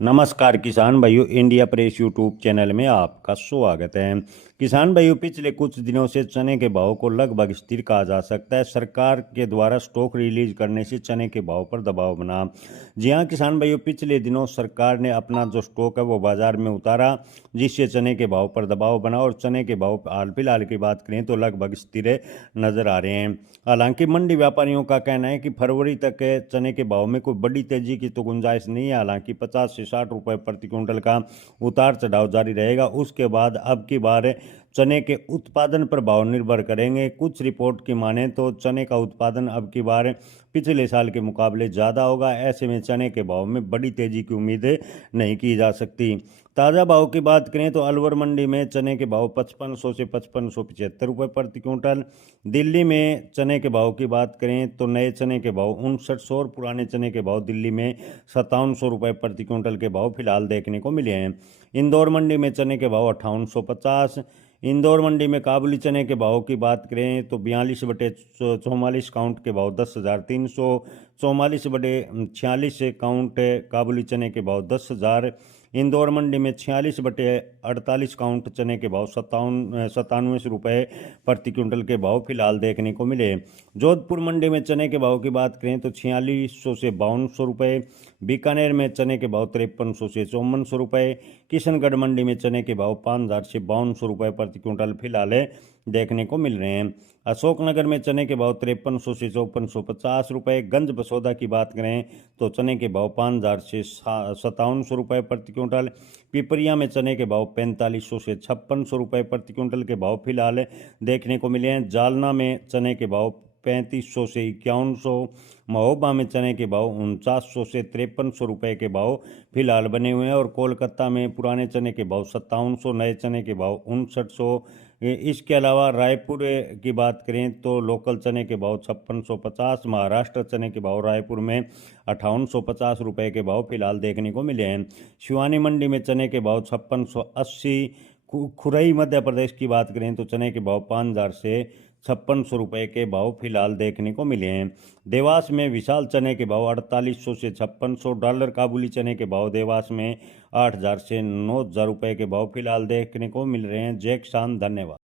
नमस्कार किसान भाइयों, इंडिया प्रेस यूट्यूब चैनल में आपका स्वागत है। किसान भाइयों, पिछले कुछ दिनों से चने के भाव को लगभग स्थिर कहा जा सकता है। सरकार के द्वारा स्टॉक रिलीज करने से चने के भाव पर दबाव बना। जी हां किसान भाइयों, पिछले दिनों सरकार ने अपना जो स्टॉक है वो बाजार में उतारा, जिससे चने के भाव पर दबाव बना और चने के भाव हाल फिलहाल की बात करें तो लगभग स्थिर नजर आ रहे हैं। हालांकि मंडी व्यापारियों का कहना है कि फरवरी तक चने के भाव में कोई बड़ी तेजी की तो गुंजाइश नहीं है। हालांकि 50 से 60 रुपए प्रति क्विंटल का उतार चढ़ाव जारी रहेगा। उसके बाद अब की बार चने के उत्पादन पर भाव निर्भर करेंगे। कुछ रिपोर्ट की माने तो चने का उत्पादन अब की बार पिछले साल के मुकाबले ज़्यादा होगा। ऐसे में चने के भाव में बड़ी तेजी की उम्मीद नहीं की जा सकती। ताज़ा भाव की बात करें तो अलवर मंडी में चने के भाव 5500 से 5575 रुपये प्रति क्विंटल। दिल्ली में चने के भाव की बात करें तो नए चने के भाव 5900 और पुराने चने के भाव दिल्ली में 5700 रुपये प्रति क्विंटल के भाव फिलहाल देखने को मिले हैं। इंदौर मंडी में चने के भाव 5850। इंदौर मंडी में काबुली चने के भाव की बात करें तो 42/44 काउंट के भाव 10,300, 44/46 काउंट काबुली चने के भाव 10,000। इंदौर मंडी में 46/48 काउंट चने के भाव 97 रुपये प्रति क्विंटल के भाव फिलहाल देखने को मिले। जोधपुर मंडी में चने के भाव की बात करें तो 4600 से 5200 रुपये। बीकानेर में चने के भाव 5300 से 5400 रुपये। किशनगढ़ मंडी में चने के भाव 5000 से 5200 रुपये प्रति क्विंटल फिलहाल देखने को मिल रहे हैं। अशोकनगर में चने के भाव 5300 से 5450 रुपये। गंज बसौदा की बात करें तो चने के भाव 5000 से 5700 रुपये प्रति क्विंटल। पिपरिया में चने के भाव 4500 से 5600 रुपये प्रति क्विंटल के भाव फिलहाल देखने को मिले हैं। जालना में चने के भाव 3500 से 5100। महोबा में चने के भाव 4900 से 5300 रुपये के भाव फिलहाल बने हुए हैं। और कोलकाता में पुराने चने के भाव 5700, नए चने के भाव 5900। इसके अलावा रायपुर की बात करें तो लोकल चने के भाव 5650। महाराष्ट्र चने के भाव रायपुर में 5850 रुपये के भाव फिलहाल देखने को मिले हैं। शिवानी मंडी में चने के भाव 5680। खुरई मध्य प्रदेश की बात करें तो चने के भाव 5000 से 5600 रुपये के भाव फिलहाल देखने को मिले हैं। देवास में विशाल चने के भाव 4800 से 5600। डॉलर काबुली चने के भाव देवास में 8000 से 9000 रुपये के भाव फिलहाल देखने को मिल रहे हैं। जय किसान, धन्यवाद।